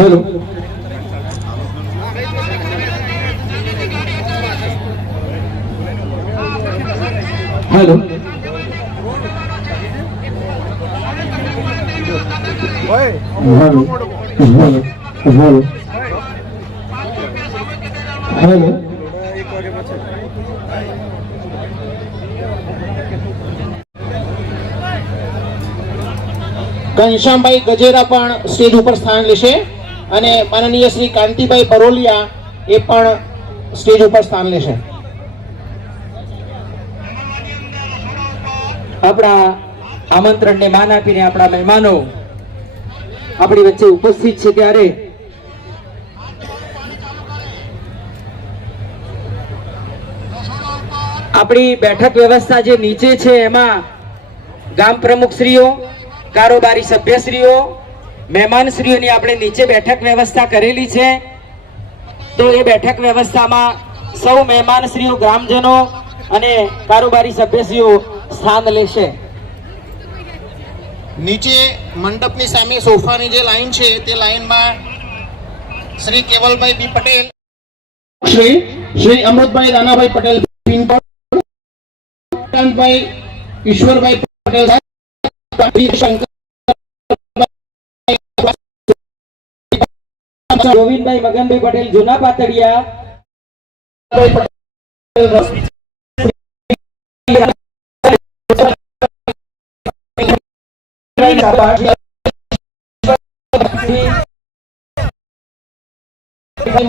Hello hello hello ઘનશ્યામભાઈ ગજેરા પણ stage ઉપર સ્થાન લેશે અને માનનીય શ્રી કાંતિભાઈ બરોલિયા એ પણ સ્ટેજ ઉપર સ્થાન લેશે. આપણા આમંત્રણને માન આપીને આપણા મહેમાનો આપણી વચ્ચે ઉપસ્થિત છે ત્યારે આપણી બેઠક વ્યવસ્થા જે નીચે છે એમાં ગામ પ્રમુખશ્રીઓ, કારોબારી સભ્યશ્રીઓ, મહેમાનશ્રીઓની આપણે નીચે બેઠક વ્યવસ્થા કરેલી છે. તો એ બેઠક વ્યવસ્થામાં સૌ મહેમાનશ્રીઓ, ગ્રામજનો અને કારોબારી સભ્યશ્રીઓ સ્થાન લેશે. નીચે મંડપની સામે સોફાની જે લાઈન છે તે લાઈનમાં શ્રી કેવલભાઈ બી પટેલ, શ્રી અમૃતભાઈ દાનાભાઈ પટેલ પિનકોડ, ઈશ્વરભાઈ પટેલ, ગોવિંદભાઈ મગનભાઈ પટેલ જૂના પાતળિયા,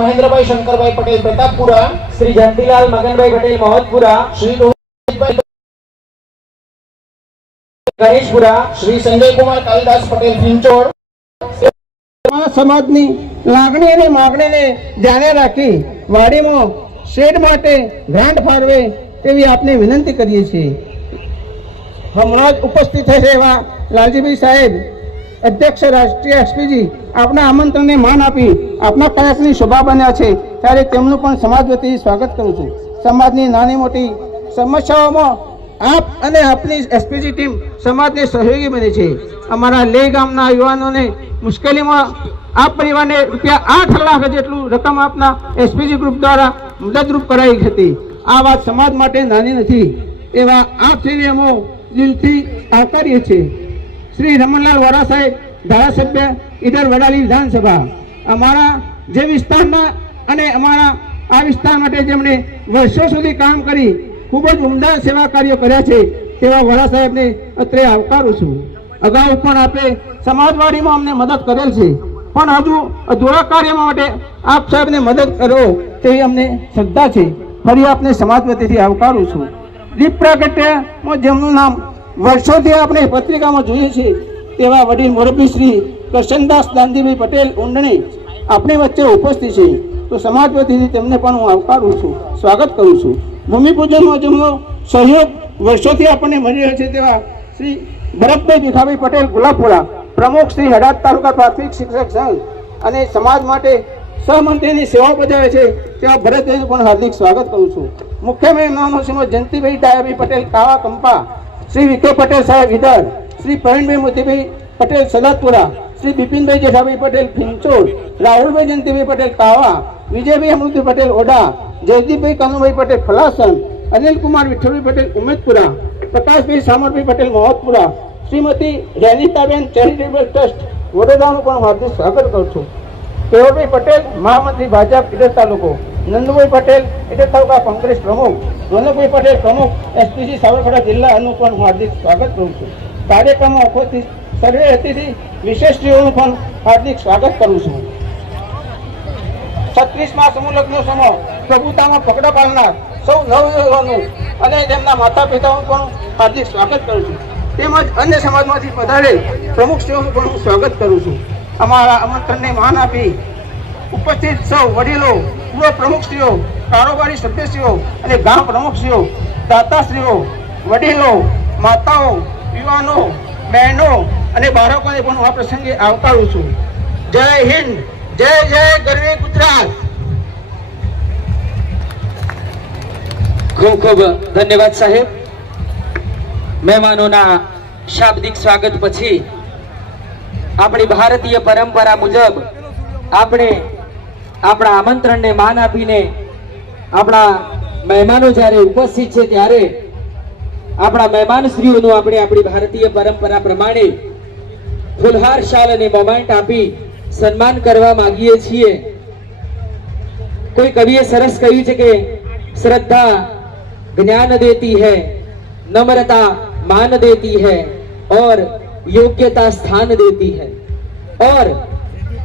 મહેન્દ્રભાઈ શંકરભાઈ પટેલ પ્રતાપપુરા, શ્રી જયંતિલાલ મગનભાઈ પટેલ મોહતપુરા, શ્રી રોહિતભાઈ ગણેશપુરા, શ્રી સંજયકુમાર કાલિદાસ પટેલ પિંચોડ. સમાજની લાગણી અને માગણીને ધ્યાને રાખી વાડીમાં શેડ માટે ગ્રાન્ટ ફાળવે તેવી આપને વિનંતી કરીએ છીએ. હમણાં જ ઉપસ્થિત થશે એવા લાલજીભાઈ સાહેબ, અધ્યક્ષ રાષ્ટ્રીય એસપીજી, આપના આમંત્રણને માન આપી આપના પ્રયાસની શોભા બન્યા છે ત્યારે તેમનું પણ સમાજ વતી સ્વાગત કરું છું. સમાજની નાની મોટી સમસ્યાઓમાં આપ અને આપની એસપીજી ટીમ સમાજને સહયોગી બને છે. અમારા લે ગામના યુવાનોને મુશ્કેલીમાં આપ પરિવારને ₹8 લાખ જેટલું રકમ આપના એસપીજી ગ્રુપ દ્વારા મદદરૂપ કરાઈ હતી. આ વાત સમાજ માટે નાની નથી એવા આપ શ્રી અમે દિલથી આવકારીએ છીએ. શ્રી રમણલાલ વોરા સાહેબ, ધારાસભ્ય ઈડર વડાલી વિધાનસભા, અમારા જે વિસ્તારના અને અમારા આ વિસ્તાર માટે જેમણે વર્ષો સુધી કામ કરી ખૂબ જ ઉમદા સેવા કાર્યો કર્યા છે તેવા વોરા સાહેબને અત્રે આવકારું છું. અગાઉ પણ આપે સમાજવાડીમાં અમને મદદ કરેલ છે પણ હજુ અધૂરા કાર્યમાં માટે આપ સાહેબને મદદ કરો તેવી અમને શ્રદ્ધા છે. ફરી આપને સમાજ વતીથી આવકારું છું. દીપ પ્રાગટ્યમાં જેમનું નામ વર્ષોથી આપણે પત્રિકામાં જોઈએ છીએ તેવા વડીલ મોરબી શ્રી કરશનદાસ દાનજીભાઈ પટેલ ઊંડણી આપણી વચ્ચે ઉપસ્થિત છે. તો સમાજ વતીથી તેમને પણ હું આવકારું છું, સ્વાગત કરું છું. ભૂમિપૂજનમાં જેમનો સહયોગ વર્ષોથી આપણને મળી રહ્યો છે તેવા શ્રી ભરતભાઈ ભીખાભાઈ પટેલ ગુલાબપુરા, પ્રમુખ શ્રી હડાદ તાલુકા પ્રાથમિક શિક્ષક સંઘ અને સમાજ માટે સહમંત્રીની સેવા બજાવે છે તેવા ભરતભાઈનું પણ હાર્દિક સ્વાગત કરું છું. મુખ્ય મહેમાનો શ્રીમદ જયંતિભાઈ ડાયાભાઈ પટેલ કાવા કંપા, શ્રી વિકે પટેલ સાહેબ ઈડર, શ્રી પ્રવીણભાઈ મોતીભાઈ પટેલ સદાતપુરા, શ્રી બિપિનભાઈ જેઠાભાઈ પટેલ ફિંચોડ, રાહુલભાઈ જયંતિભાઈ પટેલ કાવા, વિજયભાઈ અમૃતભાઈ પટેલ ઓઢા, જયદીપભાઈ કાનુભાઈ પટેલ ફલાસન, અનિલકુમાર વિઠ્ઠલભાઈ પટેલ ઉમેદપુરા, પ્રકાશભાઈ સામરભાઈ પટેલ મોહતપુરા, શ્રીમતી રેનિતાબેન ચેરિટેબલ ટ્રસ્ટ વડોદરાનું પણ હાર્દિક સ્વાગત કરું છું. કેવલભાઈ પટેલ મહામંત્રી ભાજપ ઈડર તાલુકો, નંદુભાઈ પટેલ ઈડર તાલુકા કોંગ્રેસ પ્રમુખ, રોનકભાઈ પટેલ પ્રમુખ એસપીસી સાબરકાંઠા જિલ્લાનું પણ હું હાર્દિક સ્વાગત કરું છું. કાર્યક્રમમાં ઉપસ્થિત સર્વે અતિથિ વિશેષજીઓનું પણ હાર્દિક સ્વાગત કરું છું. 36મા સમૂહ લગ્નનો સમૂહ પ્રભુતામાં પકડા પાડનાર સૌ નવયુવાનો અને તેમના માતા પિતાઓનું પણ હાર્દિક સ્વાગત કરું છું. તેમજ અન્ય સમાજમાંથી પધારેલ પ્રમુખશ્રીઓનું પણ હું સ્વાગત કરું છું. અમારા આમંત્રણને માન આપી ઉપસ્થિત સૌ વડીલો, પૂર્વ પ્રમુખશ્રીઓ, કારોબારી સભ્યશ્રીઓ અને ગામ પ્રમુખશ્રીઓ, દાતાશ્રીઓ, વડીલો, માતાઓ, યુવાનો, બહેનો અને બાળકોને પણ હું આ પ્રસંગે આવકારું છું. જય હિન્દ, જય જય ગરવી ગુજરાત. ખૂબ ખૂબ ધન્યવાદ સાહેબ. મહેમાનોના શાબ્દિક સ્વાગત પછી આપણી ભારતીય પરંપરા મુજબ આપણે આપણા આમંત્રણને માન આપીને આપણા મહેમાનો જ્યારે ઉપસ્થિત છે ત્યારે આપણા મહેમાનશ્રીઓનું આપણે આપણી ભારતીય પરંપરા પ્રમાણે ફુલહાર શાલ અને મોમેન્ટ આપી સન્માન કરવા માંગીએ છીએ. કોઈ કવિએ સરસ કહ્યું છે કે શ્રદ્ધા ज्ञान देती है, नम्रता मान देती है और योग्यता स्थान देती है और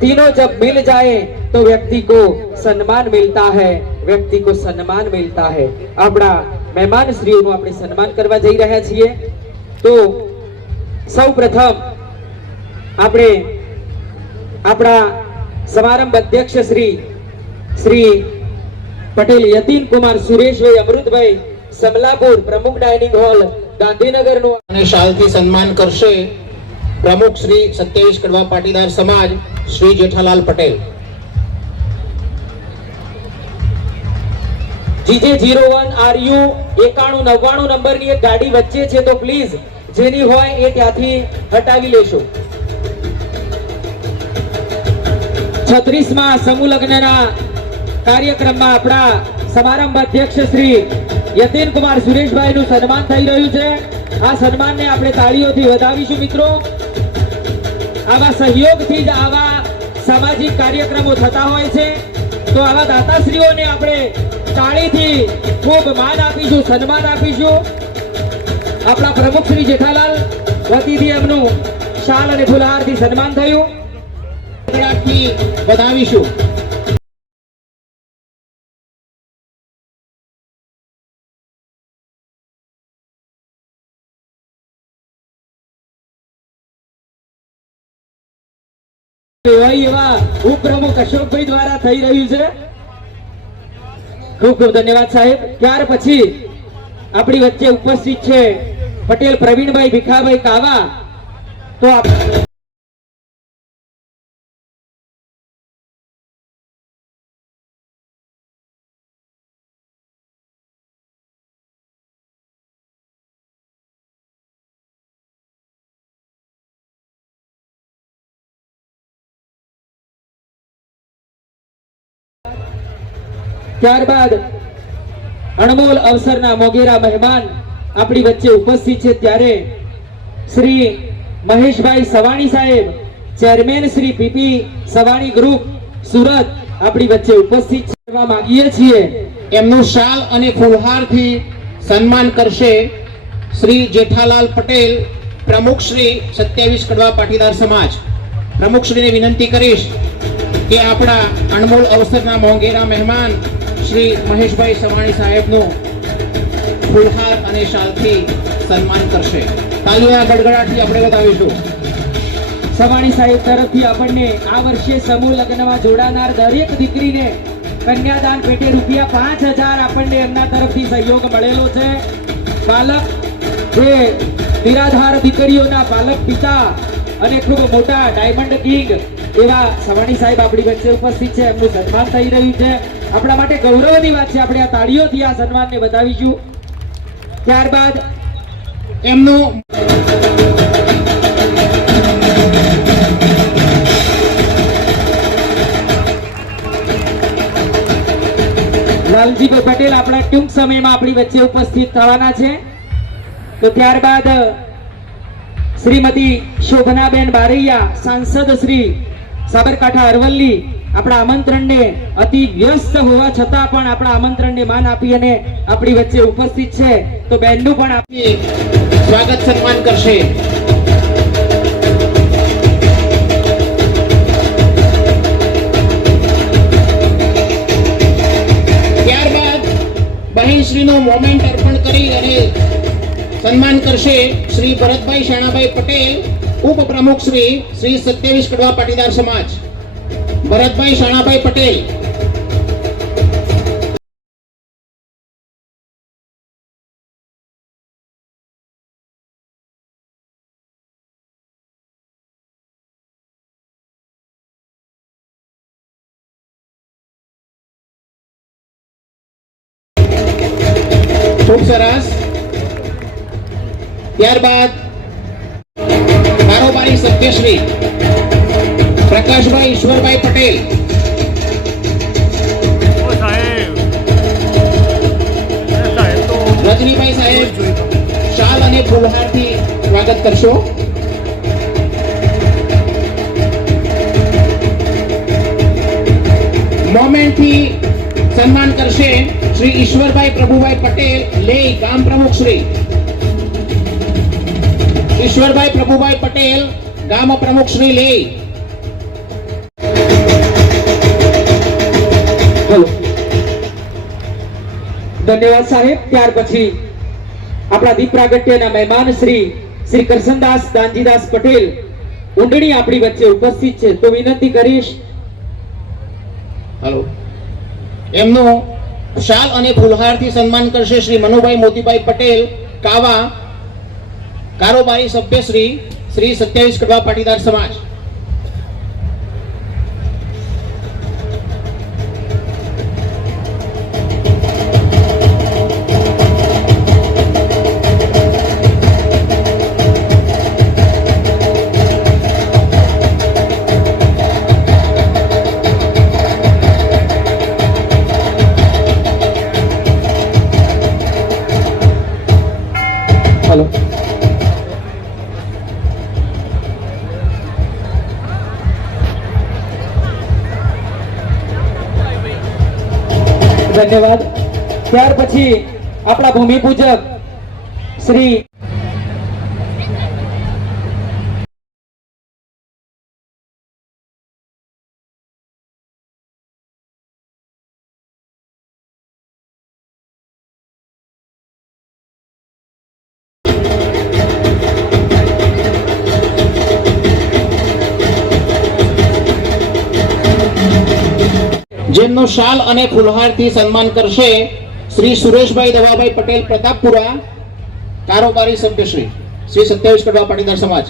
तीनों जब मिल जाए तो व्यक्ति को सम्मान मिलता है, व्यक्ति को सम्मान मिलता है. આપણા મહેમાન શ્રીઓનું આપણે સન્માન કરવા જઈ રહ્યા છીએ. તો સૌ પ્રથમ આપણે આપણા સમારંભ અધ્યક્ષ શ્રી પટેલ યતીન કુમાર સુરેશભાઈ અમૃતભાઈ સમલાપુર પ્રમુખ ડાઇનિંગ હોલ ગાંધીનગરનું અને શાલથી સન્માન કરશે પ્રમુખ શ્રી 27 કડવા પાટીદાર સમાજ શ્રી જેઠાલાલ પટેલ. જીજે 01 RU 9199 નંબરની એક ગાડી વચ્ચે છે તો પ્લીઝ જેની હોય એ ત્યાંથી હટાવી લેશો. 36માં સમૂહ લગ્નના કાર્યક્રમમાં આપણા સમારંભ અધ્યક્ષ શ્રી યતીન કુમાર સુરેશભાઈ નું સન્માન થઈ રહ્યું છે. આ સન્માનને આપણે તાળીઓથી વધાવીશું મિત્રો. આવા સહયોગથી જ આવા સામાજિક કાર્યક્રમો થતા હોય છે. તો આવા દાતાશ્રીઓને આપણે તાળીથી ખૂબ માન આપીશું, સન્માન આપીશું. આપણા પ્રમુખ શ્રી જેઠાલાલ વતીથી એમનું શાલ અને ફુલહારથી સન્માન થયું. વધાવીશું. એવા ઉપપ્રમુખ અશોકભાઈ દ્વારા થઈ રહ્યું છે. ખૂબ ખૂબ ધન્યવાદ સાહેબ. ત્યાર પછી આપણી વચ્ચે ઉપસ્થિત છે પટેલ પ્રવીણભાઈ ભીખાભાઈ કાવા. તો ત્યારબાદ અણમોલ અવસરના મોગેરા મહેમાન આપણી વચ્ચે ઉપસ્થિત છે ત્યારે શ્રી મહેશભાઈ સવાણી સાહેબ, chairman Shri PP Savani group Surat આપણી વચ્ચે ઉપસ્થિત કરવા માંગીએ છીએ. એમનું શાલ અને ફુલહારથી સન્માન કરશે શ્રી જેઠાલાલ પટેલ પ્રમુખ શ્રી 27 કડવા પાટીદાર સમાજ. પ્રમુખ શ્રીને વિનંતી કરીશ કે આપણા અણમોલ અવસરના મોંઘેરા મહેમાન શ્રી મહેશભાઈ સવાણી સાહેબનું ફુલહાર અને શાલથી સન્માન કરશે. તાલીઓના ગડગડાટથી આપણે બતાવીશું. સવાણી સાહેબ તરફથી આપણને આ વર્ષે સમૂહ લગ્નમાં જોડાનાર દરેક દીકરીને કન્યાદાન પેટે ₹5000 આપણને એમના તરફથી સહયોગ મળેલો છે. પાલક જે નિરાધાર દીકરીઓના પાલક પિતા અને ખૂબ મોટા ડાયમંડ કિંગ એવા સવાણી સાહેબ આપણી વચ્ચે ઉપસ્થિત છે. એમનું સન્માન થઈ રહ્યું છે. આપણા માટે ગૌરવની વાત છે. આપણે આ તાળીઓથી આ સન્માનને બતાવીશું. ત્યારબાદ એમનું લાલજીભાઈ પટેલ આપણા ટૂંક સમયમાં આપણી વચ્ચે ઉપસ્થિત થવાના છે. તો ત્યારબાદ શ્રીમતી શોભનાબેન બારૈયા, સાંસદ શ્રી સાબરકાંઠા અરવલ્લી આપણા આમંત્રણને અતિ વ્યસ્ત હોવા છતાં પણ આપણા આમંત્રણને માન આપી અને આપણી વચ્ચે ઉપસ્થિત છે. તો બેનનું પણ આપી સ્વાગત સન્માન કરશે. ત્યારબાદ બહેનશ્રીનો મોમેન્ટ અર્પણ કરી અને સન્માન કરશે શ્રી ભરતભાઈ શાણાભાઈ પટેલ, ઉપપ્રમુખ શ્રી 27 કડવા પાટીદાર સમાજ. ભરતભાઈ શાણાભાઈ પટેલ. ખૂબ સરસ. ત્યારબાદ કારોબારી સભ્યશ્રી પ્રકાશભાઈ ઈશ્વરભાઈ પટેલ, રજનીભાઈ સાહેબ શાલ અને ફૂલહારથી સ્વાગત કરશો. મોમેન્ટથી સન્માન કરશે શ્રી ઈશ્વરભાઈ પ્રભુભાઈ પટેલ, લે ગામ પ્રમુખ શ્રી. ઈશ્વરભાઈ પ્રભુભાઈ પટેલ, ગામ પ્રમુખ શ્રી લે. બોલો. ધન્યવાદ સાહેબ. ત્યાર પછી આપણા દીપ પ્રાગટ્યના મહેમાન શ્રી કરશનદાસ દાનજીદાસ પટેલ ઊંડણી આપણી વચ્ચે ઉપસ્થિત છે, તો વિનંતી કરીશ હેલો, એમનું શાલ અને ફૂલહારથી સન્માન કરશે શ્રી મનુભાઈ મોતીભાઈ પટેલ, કાવા, કારોબારી સભ્ય શ્રી 27 કડવા પાટીદાર સમાજ. હલો. ધન્યવાદ. ત્યાર પછી આપણા ભૂમિપૂજક શ્રી જેમનું શાલ અને ફૂલહારથી સન્માન કરશે શ્રી સુરેશભાઈ દવાભાઈ પટેલ, પ્રતાપપુરા, કારોબારી સભ્ય શ્રી 27 કડવા પાટીદાર સમાજ.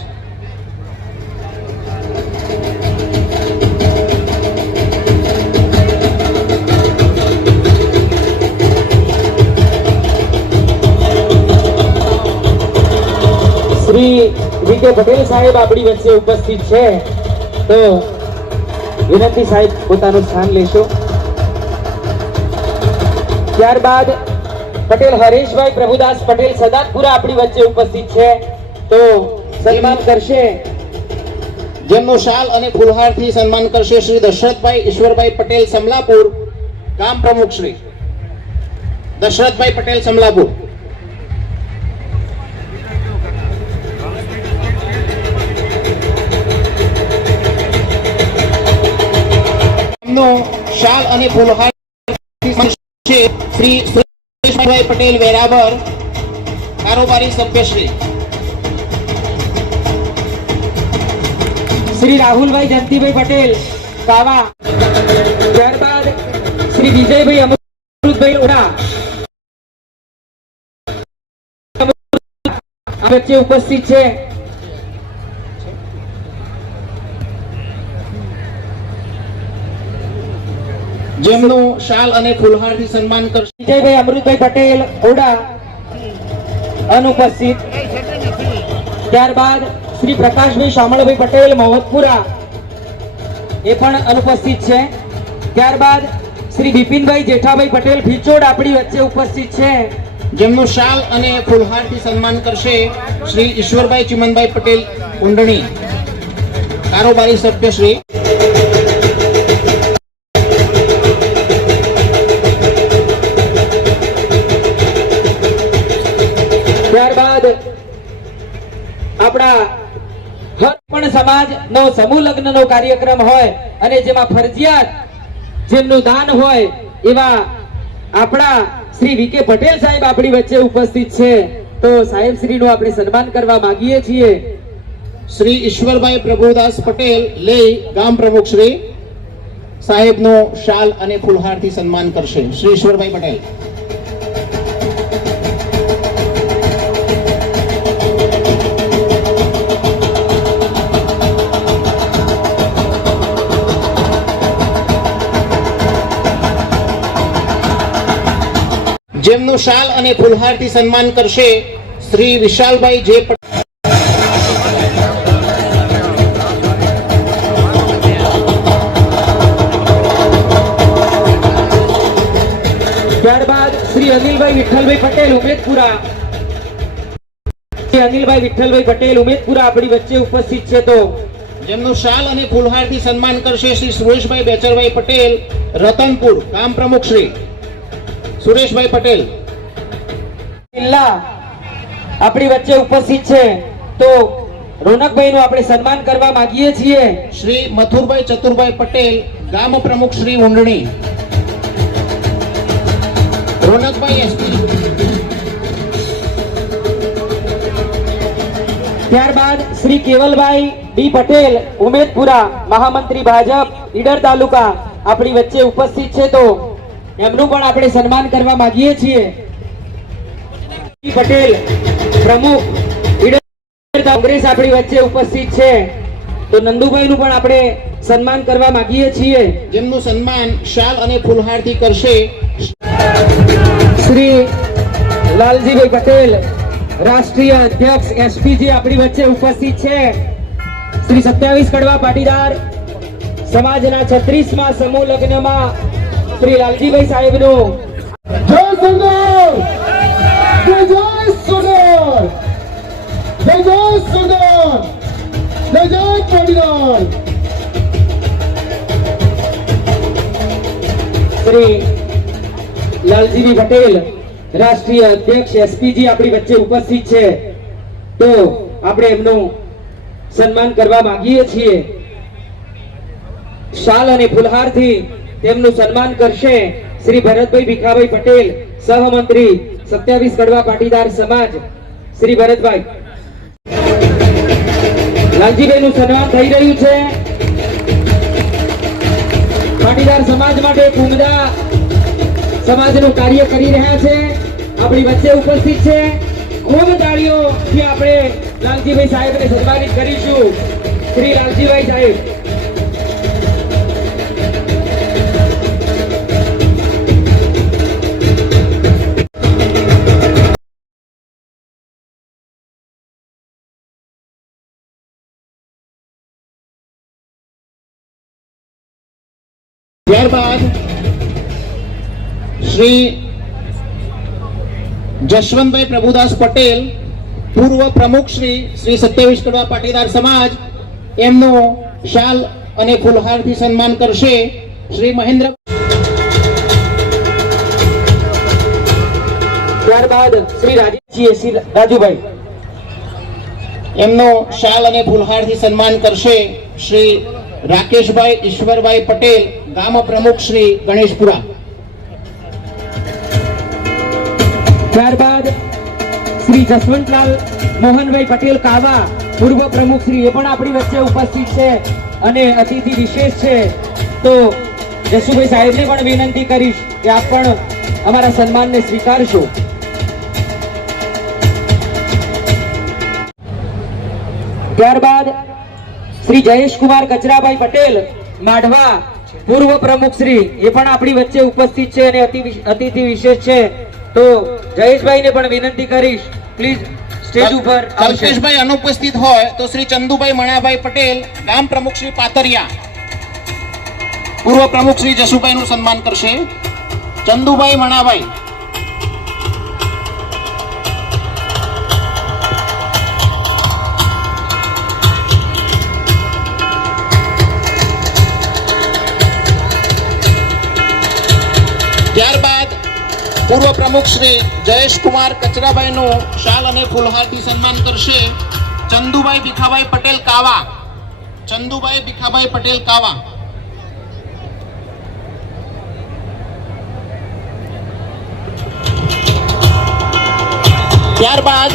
શ્રી વી.કે. પટેલ સાહેબ આપણી વચ્ચે ઉપસ્થિત છે, તો વિનંતી સાહેબ પોતાનું સ્થાન લેશો. ત્યારબાદ પટેલ હરેશભાઈ પ્રભુદાસ પટેલ સદાતપુરા આપણી વચ્ચે ઉપસ્થિત છે, તો સન્માન કરશે. જેમનું શાલ અને ફૂલહારથી સન્માન કરશે શ્રી દશરથભાઈ ઈશ્વરભાઈ પટેલ, સમલાપુર, ગામ પ્રમુખ શ્રી દશરથભાઈ પટેલ, સમલાપુર. એમનું શાલ અને ફૂલહારથી સન્માન કરશે શ્રી સુરેશભાઈ પટેલ, વેરાવર, કારોબારી સભ્ય શ્રી. શ્રી રાહુલભાઈ જયંતિભાઈ પટેલ, કાવા. ત્યારબાદ શ્રી વિજયભાઈ અમૃતભાઈ ઓઢા આ વચ્ચે ઉપસ્થિત છે. જેમનું શાલ અને ફૂલહારથી સન્માન કરશે વિજયભાઈ અમૃતભાઈ પટેલ, ઓઢા, અનુપસ્થિત. ત્યારબાદ શ્રી પ્રકાશભાઈ શામળભાઈ પટેલ, મોહતપુરા, એ પણ અનુપસ્થિત છે. ત્યારબાદ શ્રી બિપિનભાઈ જેઠાભાઈ પટેલ, ભીચોડ આપણી વચ્ચે ઉપસ્થિત છે. જેમનું શાલ અને ફૂલહારથી સન્માન કરશે શ્રી ઈશ્વરભાઈ ચિમનભાઈ પટેલ, ઊંડણી, કારોબારી સભ્ય શ્રી. ત્યારબાદ આપણા હર પણ સમાજનો સમૂહ લગ્નનો કાર્યક્રમ હોય અને જેમાં ફરજિયાત જેમનું દાન હોય એવા આપણા શ્રી વી.કે. પટેલ સાહેબ આપણી વચ્ચે ઉપસ્થિત છે, તો સાહેબ શ્રીનું આપણે સન્માન કરવા માંગીએ છીએ. શ્રી ઈશ્વરભાઈ પ્રભુદાસ પટેલ, લે ગામ પ્રમુખ શ્રી સાહેબનું શાલ અને ફૂલહારથી સન્માન કરશે શ્રી ઈશ્વરભાઈ પટેલ. જેમનું શાલ અને ફૂલહારથી સન્માન કરશે શ્રી વિશાલભાઈ જે પટેલ. અનિલભાઈ વિઠ્ઠલભાઈ પટેલ ઉમેદપુરા, શ્રી અનિલભાઈ વિઠ્ઠલભાઈ પટેલ ઉમેદપુરા આપણી વચ્ચે ઉપસ્થિત છે, તો જેમનું શાલ અને ફૂલહારથી સન્માન કરશે શ્રી સુરેશભાઈ બેચરભાઈ પટેલ, રતનપુર ગામ પ્રમુખ શ્રી સુરેશભાઈ પટેલ. જિલ્લા આપણી વચ્ચે ઉપસ્થિત છે, તો રોનકભાઈ નું આપણે સન્માન કરવા માંગીએ છીએ. શ્રી મથુરભાઈ ચતુરભાઈ પટેલ, ગામ પ્રમુખ શ્રી ઊંડણી. રોનકભાઈ એસપી. ત્યારબાદ શ્રી કેવલભાઈ ડી પટેલ ઉમેદપુરા મહામંત્રી ભાજપ ઈડર તાલુકા આપણી વચ્ચે ઉપસ્થિત છે, તો એમનું પણ આપણે સન્માન કરવા માંગીએ છીએ. ડી પટેલ પ્રમુખ ઈડર કોંગ્રેસ આપણી વચ્ચે ઉપસ્થિત છે, તો નંદુભાઈ નું પણ આપણે સન્માન કરવા માંગીએ છીએ. જેમનું સન્માન શાલ અને ફૂલહારથી કરશે શ્રી લાલજીભાઈ પટેલ રાષ્ટ્રીય અધ્યક્ષ એસપીજી આપણી વચ્ચે ઉપસ્થિત છે. શ્રી 27 કડવા પાટીદાર સમાજના 36મા સમૂહ લગ્નમાં શ્રી લાલજીભાઈ સાહેબનું જય સુંદર, જય જય સુંદર, જય જય સુંદર, જય જય પાટીદાર. શ્રી લાલજીભાઈ પટેલ રાષ્ટ્રીય અધ્યક્ષ એસપીજી આપણી વચ્ચે ઉપસ્થિત છે, તો આપણે એમનું સન્માન કરવા માંગીએ છીએ. શાલ અને ફુલહારથી તેમનું સન્માન કરશે શ્રી ભરતભાઈ ભીખાભાઈ પટેલ, સહમંત્રી 27 કડવા પાટીદાર સમાજ શ્રી ભરતભાઈ. લાલજીભાઈ નું સન્માન થઈ રહ્યું છે. પાટીદાર સમાજ માટે એક ઉમદા સમાજનું કાર્ય કરી રહ્યા છે, આપણી વચ્ચે ઉપસ્થિત છે. ખૂબ તાળીઓથી આપણે લાલજીભાઈ સાહેબને સન્માનિત કરીશું. શ્રી લાલજીભાઈ સાહેબ. ત્યારબાદ શ્રી જશવંતભાઈ પ્રભુદાસ પટેલ, પૂર્વ પ્રમુખ શ્રી 27 કડવા પાટીદાર સમાજ, એમનું શાલ અને ફૂલહારથી સન્માન કરશે શ્રી મહેન્દ્ર. ત્યારબાદ શ્રી રાજુભાઈ એમનું શાલ અને ફૂલહારથી સન્માન કરશે શ્રી રાકેશભાઈ ઈશ્વરભાઈ પટેલ, ગામ પ્રમુખ શ્રી ગણેશપુરા. ત્યારબાદ શ્રી જસવંતલાલ મોહનભાઈ પટેલ કાવા, પૂર્વ પ્રમુખ શ્રી, એ પણ આપણી વચ્ચે ઉપસ્થિત છે અને અતિથિ વિશેષ છે, તો જસુભાઈ સાહેબને પણ વિનંતી કરીશ કે આપ પણ અમારા સન્માનને સ્વીકારશો. ત્યારબાદ શ્રી જયેશકુમાર કચરાભાઈ પટેલ માઢવા, પૂર્વ પ્રમુખ શ્રી, એ પણ આપણી વચ્ચે ઉપસ્થિત છે અને અતિથિ વિશેષ છે, તો જયેશભાઈને પણ વિનંતી કરીશ પ્લીઝ સ્ટેજ ઉપર આવશે. કલ્પેશભાઈ અનુપસ્થિત હોય તો શ્રી ચંદુભાઈ મણાભાઈ પટેલ, ગામ પ્રમુખ શ્રી પાતરિયા, પૂર્વ પ્રમુખ શ્રી જસુભાઈ નું સન્માન કરશે. ચંદુભાઈ મણાભાઈ. ત્યારબાદ પૂર્વ પ્રમુખ શ્રી જયેશકુમાર કચરાભાઈ નું શાલ અને ફૂલહારથી સન્માન કરશે ચંદુભાઈ ભીખાભાઈ પટેલ કાવા. ચંદુભાઈ ભીખાભાઈ પટેલ કાવા. ત્યારબાદ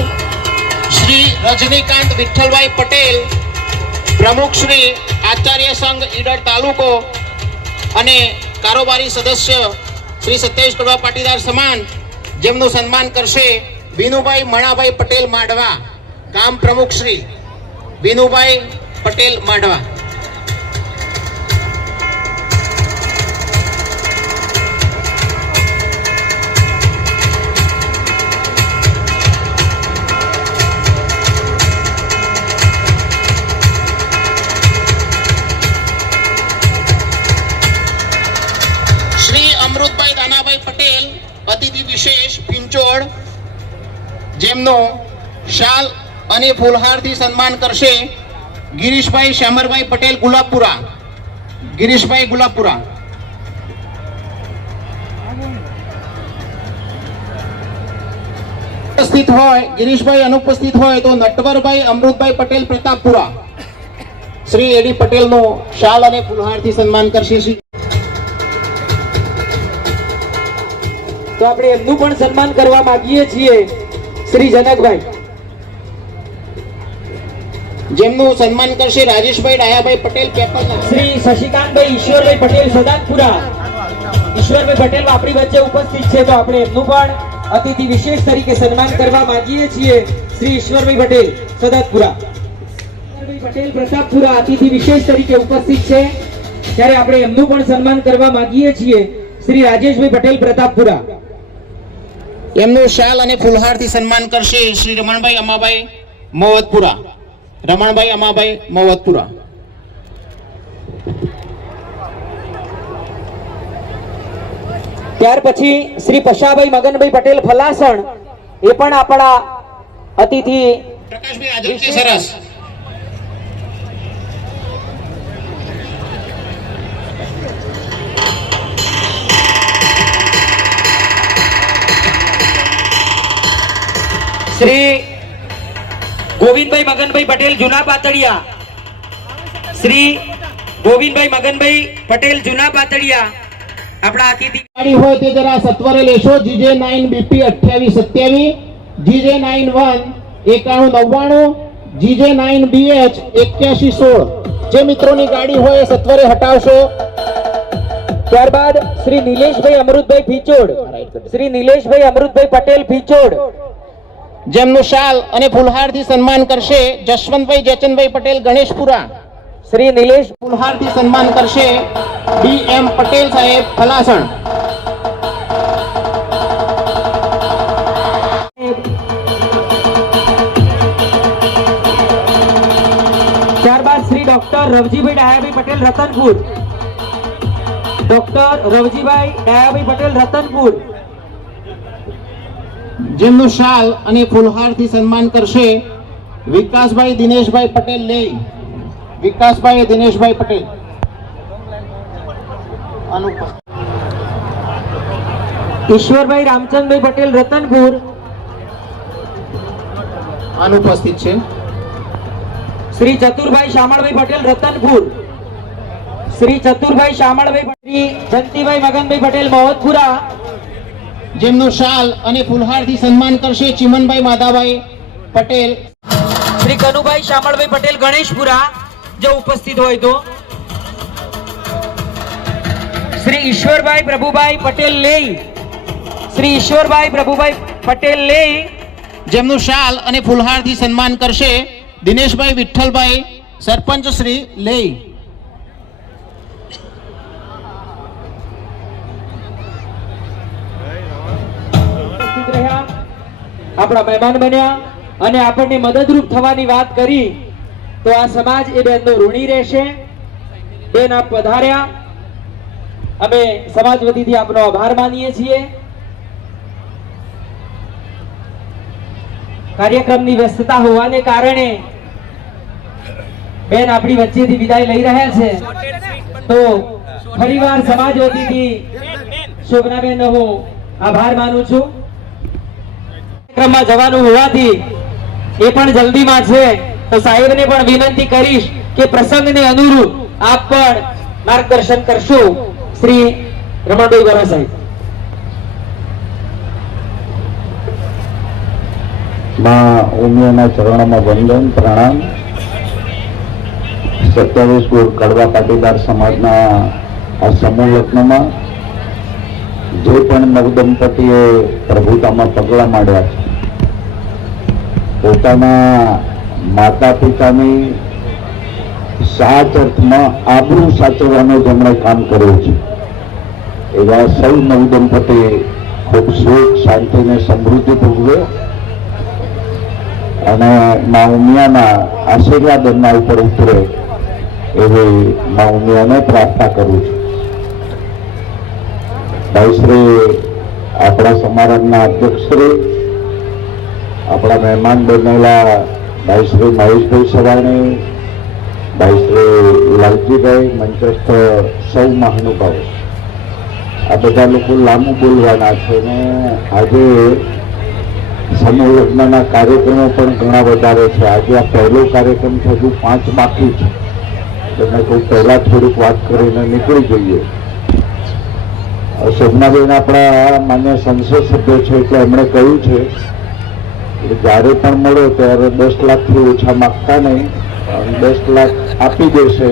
શ્રી રજનીકાંત વિઠ્ઠલભાઈ પટેલ, પ્રમુખ શ્રી આચાર્ય સંઘ ઈડર તાલુકો અને કારોબારી સદસ્ય શ્રી 27 કડવા પાટીદાર સમાજ, જેમનું સન્માન કરશે વિનુભાઈ મણાભાઈ પટેલ માઢવા, ગામ પ્રમુખ શ્રી વિનુભાઈ પટેલ માઢવા. અમૃતભાઈ દાનાભાઈ પટેલ, અતિથિ વિશેષ પિંચોડ જેમનું શાલ અને ફૂલહારથી સન્માન કરશે ગિરીશભાઈ શ્યામરભાઈ પટેલ ગુલાબપુરા. ગિરીશભાઈ ગુલાબપુરા. ઉપસ્થિત હોય ગિરીશભાઈ અનુપસ્થિત હોય તો નટવરભાઈ અમૃતભાઈ પટેલ પ્રતાપપુરા. શ્રી એડી પટેલનું શાલ અને ફૂલહારથી સન્માન કરશે. તો આપણે એમનું પણ સન્માન કરવા માંગીએ છીએ શ્રી જનકભાઈ, જેમનું સન્માન કરશે રાજેશભાઈ ડાયાભાઈ પટેલ પેપરના. શ્રી શશિકાંતભાઈ ઈશ્વરભાઈ પટેલ સદાતપુરા. ઈશ્વરભાઈ પટેલ આપણી વચ્ચે ઉપસ્થિત છે તો આપણે એમનું પણ અતિથિ વિશેષ તરીકે સન્માન કરવા માંગીએ છીએ શ્રી ઈશ્વરભાઈ પટેલ સદાતપુરા. ઈશ્વરભાઈ પટેલ પ્રતાપપુરા અતિથિ વિશેષ તરીકે ઉપસ્થિત છે ત્યારે આપણે એમનું પણ સન્માન કરવા માંગીએ છીએ શ્રી રાજેશભાઈ પટેલ પ્રતાપપુરા. એમનું શાલ અને ફૂલહારથી સન્માન કરશે શ્રી રમણભાઈ અમાભાઈ મોવતપુરા. રમણભાઈ અમાભાઈ મોવતપુરા. ત્યાર પછી શ્રી પશાભાઈ મગનભાઈ પટેલ ફલાસણ એ પણ આપણા અતિથિ. પ્રકાશભાઈ હાજર છે. સરસ. શ્રી ગોવિંદભાઈ મગનભાઈ પટેલ જૂના પાતળિયા. શ્રી ગોવિંદભાઈ મગનભાઈ પટેલ જૂના પાતળિયા આપણા અતિથિ. ગાડી હોય તે જરા સત્વરે લેશો. GJ9 BP 2827, GJ91 9199, GJ9 BH 8116. જે મિત્રોની ગાડી હોય એ સત્વરે હટાવશો. ત્યારબાદ શ્રી નિલેશભાઈ અમૃતભાઈ ફીચોડ. શ્રી નિલેશભાઈ અમૃતભાઈ પટેલ ફીચોડ જેમનું શાલ અને ફૂલહારથી સન્માન કરશે જશવંતભાઈ જયચંદભાઈ પટેલ ગણેશપુરા. શ્રી નિલેશ ફૂલહારથી સન્માન કરશે DM પટેલ સાહેબ ફલાસણ. ત્યારબાદ શ્રી ડોક્ટર રવજીભાઈ ડાયાભાઈ પટેલ રતનપુર. ડોક્ટર રવજીભાઈ ડાયાભાઈ પટેલ રતનપુર જેમનું શાલ અને ફૂલહારથી સન્માન કરશે વિકાસભાઈ દિનેશભાઈ પટેલ લઈ. વિકાસભાઈ દિનેશભાઈ પટેલ ઈશ્વરભાઈ રામચંદ્રભાઈ પટેલ રતનપુર અનુપસ્થિત છે. શ્રી ચતુરભાઈ શામળભાઈ પટેલ રતનપુર. શ્રી ચતુરભાઈ શામળભાઈ પટેલ. જંતીભાઈ મગનભાઈ પટેલ મોહતપુરા જેમનું શાલ અને ફૂલહારથી સન્માન કરશે ચિમનભાઈ માધાભાઈ પટેલ. શ્રી કનુભાઈ શામળભાઈ પટેલ ગણેશપુરા જો ઉપસ્થિત હોય તો. શ્રી ઈશ્વરભાઈ પ્રભુભાઈ પટેલ લેઈ. શ્રી ઈશ્વરભાઈ પ્રભુભાઈ પટેલ લેઈ જેમનું શાલ અને ફૂલહારથી સન્માન કરશે દિનેશભાઈ વિઠ્ઠલભાઈ સરપંચ શ્રી લઈ. આપણા મહેમાન બન્યા અને આપણને મદદરૂપ થવાની વાત કરી તો આ સમાજ એ બેનનો ઋણી રહેશે. બેન આપ પધાર્યા, અમે સમાજ વતીથી આપનો આભાર માનીએ છીએ. કાર્યક્રમની વ્યસ્તતા હોવાને કારણે બેન આપણી વચ્ચેથી વિદાય લઈ રહ્યા છે તો ફરીવાર સમાજ વતીથી શોભનાબેનનો હું આભાર માનું છું. કાર્યક્રમમાં જવાનું હોવાથી એ પણ જલ્દીમાં છે તો સાહેબને પણ વિનંતી કરીશ કે પ્રસંગને અનુરૂપ આપ પણ માર્ગદર્શન કરશો. શ્રી રમણભાઈ વરા સાહેબ. માં ઉમિયાના ચરણોમાં વંદન પ્રણામ. 27 કુળ કડવા પાટીદાર સમાજના આ સમૂહ લગ્નમાં જે પણ નવદંપતિએ પ્રભુતામાં પગલાં માંડ્યા છે, પોતાના માતા પિતાની સાચ અર્થમાં આબરૂ સાચવવાનું જેમણે કામ કર્યું છે એવા સૌ નવદંપતિ ખૂબ સુખ શાંતિ અને સમૃદ્ધિ ભોગવે અને મા ઉમિયાના આશીર્વાદ એમના ઉપર ઉતરે એવી મા ઉમિયાને પ્રાર્થના કરું છું. ભાઈ શ્રી આપણા સમારંભના અધ્યક્ષશ્રી, આપણા મહેમાન બનેલા ભાઈ શ્રી મહેશભાઈ સવાણી, ભાઈ શ્રી લાલજીભાઈ, મંચસ્થ સૌ મહાનુભાવો, આ બધા લોકો લાંબુ બોલવાના છે ને આજે સમૂહ લગ્નના કાર્યક્રમો પણ ઘણા વધારે છે. આજે આ પહેલો કાર્યક્રમ છે, હજુ 5 બાકી છે. તો મેં કોઈ પહેલા થોડીક વાત કરીને નીકળી જઈએ. શોભનાબેન આપણા માન્ય સંસદ સભ્ય છે, એટલે એમણે કહ્યું છે કે જ્યારે પણ મળો ત્યારે 10 લાખથી ઓછા માગતા નહીં, 10 લાખ આપી દેશે.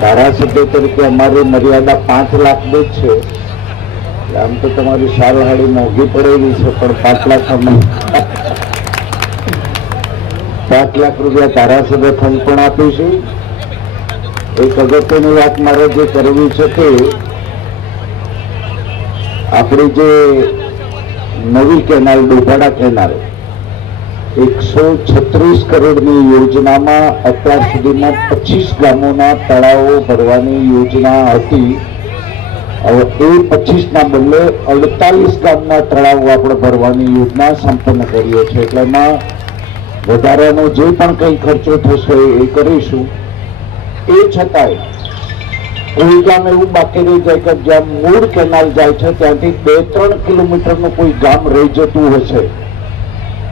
ધારાસભ્ય તરીકે અમારી મર્યાદા 5 લાખની જ છે. આમ તો તમારી સાલહાડી મોંઘી પડેલી છે, પણ 5 લાખ અમે 5 લાખ રૂપિયા ધારાસભ્ય ફંડ પણ આપીશું. એક અગત્યની વાત મારે જે કરવી છે કે આપણી જે નવી કેનાલ ડોભાડા કેનાલ 136 કરોડની યોજનામાં અત્યાર સુધીમાં 25 ગામોના તળાવો ભરવાની યોજના હતી. હવે એ 25ના બદલે 48 ગામના તળાવો આપણે ભરવાની યોજના સંપન્ન કરીએ છીએ. એટલે એમાં વધારાનો જે પણ કંઈ ખર્ચો થશે એ કરીશું. એ છતાંય કોઈ ગામ એવું બાકી રહી જાય કે જ્યાં મૂળ કેનાલ જાય છે ત્યાંથી 2-3 કિલોમીટરનું કોઈ ગામ રહી જતું હશે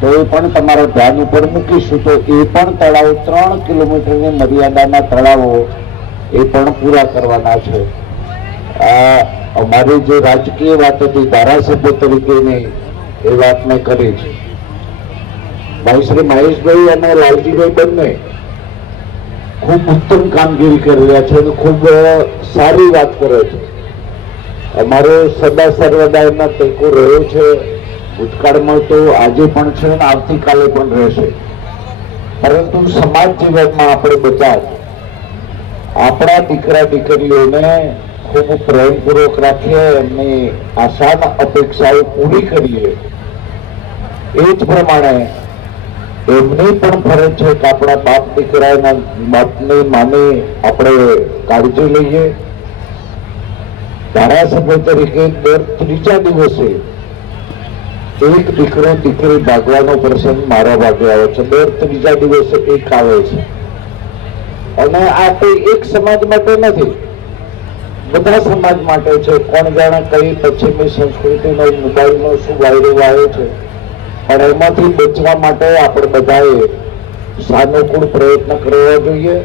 તો એ પણ તમારા ધ્યાન ઉપર મૂકીશું. તો એ પણ તળાવો 3 કિલોમીટરની મર્યાદાના તળાવો એ પણ પૂરા કરવાના છે. આ અમારી જે રાજકીય વાત હતી ધારાસભ્ય તરીકેની એ વાત મેં કરી છે. ભાઈ શ્રી મહેશભાઈ અને લાલજીભાઈ બંને ખૂબ ઉત્તમ કામગીરી કરી રહ્યા છે અને ખૂબ સારી વાત કરે છે. અમારો સદા સર્વદા એમના ટેકો રહ્યો છે. ભૂતકાળમાં તો આજે પણ છે અને આવતીકાલે પણ રહેશે. પરંતુ સમાજ જીવનમાં આપણે બધા આપણા દીકરા દીકરીઓને ખૂબ પ્રેમપૂર્વક રાખીએ, એમની આશા અપેક્ષાઓ પૂરી કરીએ. એ જ પ્રમાણે એમની પણ ફરજ છે કે આપણા બાપ દીકરાના બાપની માની આપણે કાળજી લઈએ. ધારાસભ્ય તરીકે દર 3જા દિવસે એક દીકરો દીકરી ભાગવાનો પ્રસંગ મારા ભાગે આવે છે. દર 3જા દિવસે એક આવે છે. અને આ કોઈ એક સમાજ માટે નથી, બધા સમાજ માટે છે. કોણ જાણે કઈ પશ્ચિમી સંસ્કૃતિનો મોબાઈલનો શું વાયરો આવ્યો છે, પણ એમાંથી બચવા માટે આપણે બધાએ સાનુકૂળ પ્રયત્ન કરવા જોઈએ.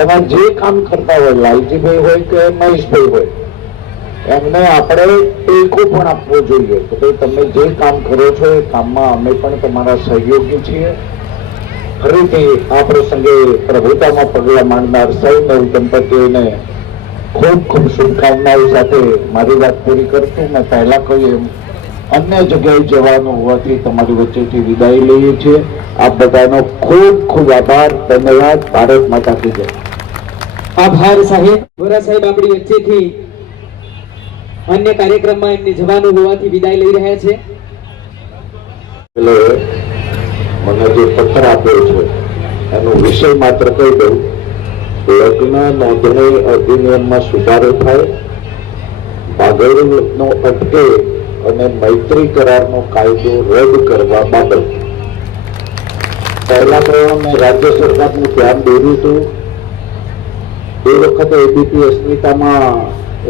અને જે કામ કરતા હોય, લાલજીભાઈ હોય કે મહેશભાઈ હોય, એમને આપણે ટેકો પણ આપવો જોઈએ કે ભાઈ તમે જે કામ કરો છો એ કામમાં અમે પણ તમારા સહયોગી છીએ. ફરીથી આ પ્રસંગે પ્રભુતામાં પગલાં માંડનાર સૌ નવ દંપતીઓને ખૂબ ખૂબ શુભકામનાઓ સાથે મારી વાત પૂરી કરશું. મેં પહેલા કહ્યું એમ અન્ય જગ્યાએ જવાનું હોવાથી તમારી વચ્ચેથી વિદાય લઈએ છીએ. આપ બધાનો ખૂબ ખૂબ આભાર. ધન્યવાદ. ભારત માતા કી જય. આભાર સાહેબ. વોરા સાહેબ આપણી વચ્ચેથી અન્ય કાર્યક્રમમાં એમને જવાનું હોવાથી વિદાય લઈ રહ્યા છે. એટલે મને જે પત્ર આપ્યો છે એનો વિષય માત્ર કહી દઉં. લગ્ન નોંધણી અધિનિયમમાં સુધારો થાય, ભાગેડું લગ્નો અટકે અને મૈત્રી કરારનો કાયદો રદ કરવા બાબત. પહેલા તો મેં રાજ્ય સરકારનું ધ્યાન દોર્યું હતું. એ વખતે એબીપી અસ્મિતામાં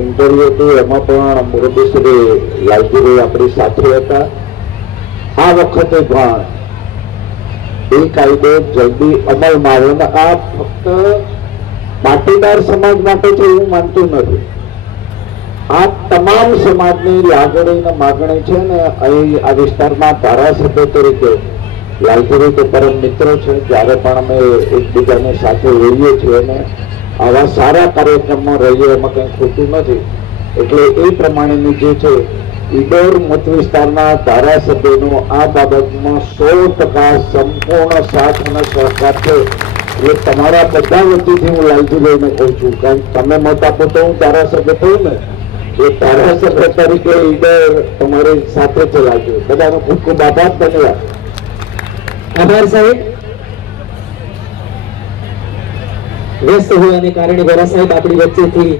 ઇન્ટરવ્યુ હતું, એમાં પણ મુરબ્બી શ્રી લાલજીભાઈ આપણી સાથે હતા. આ વખતે પણ એ કાયદો જલ્દી અમલમાં આવે. અને આ ફક્ત પાટીદાર સમાજ માટે છે એવું માનતું નથી. આ તમામ સમાજની લાગણી અને માગણી છે. ને અહીં આ વિસ્તારના ધારાસભ્ય તરીકે લાલજીભાઈ તો પરમ મિત્ર છે. જ્યારે પણ અમે એકબીજાની સાથે રહીએ છીએ અને આવા સારા કાર્યક્રમમાં રહીએ એમાં કંઈ ખોટું નથી. એટલે એ પ્રમાણેની જે છે ઈડોર મત વિસ્તારના ધારાસભ્યનો આ બાબતમાં 100% સંપૂર્ણ સાથ અને સહકાર છે. એ તમારા બધા વતીથી હું લાલજીભાઈને કહું છું, કારણ કે તમે મત આપો તો હું ધારાસભ્ય થયું ને. એ ધારાસભ્ય તરીકે ઈડોર તમારી સાથે ચલાવજો. બધાનો ખૂબ ખૂબ આભાર. ધન્યવાદ. આભાર સાહેબ. વ્યસ્ત હોવાને કારણે વોરા સાહેબ આપણી વચ્ચેથી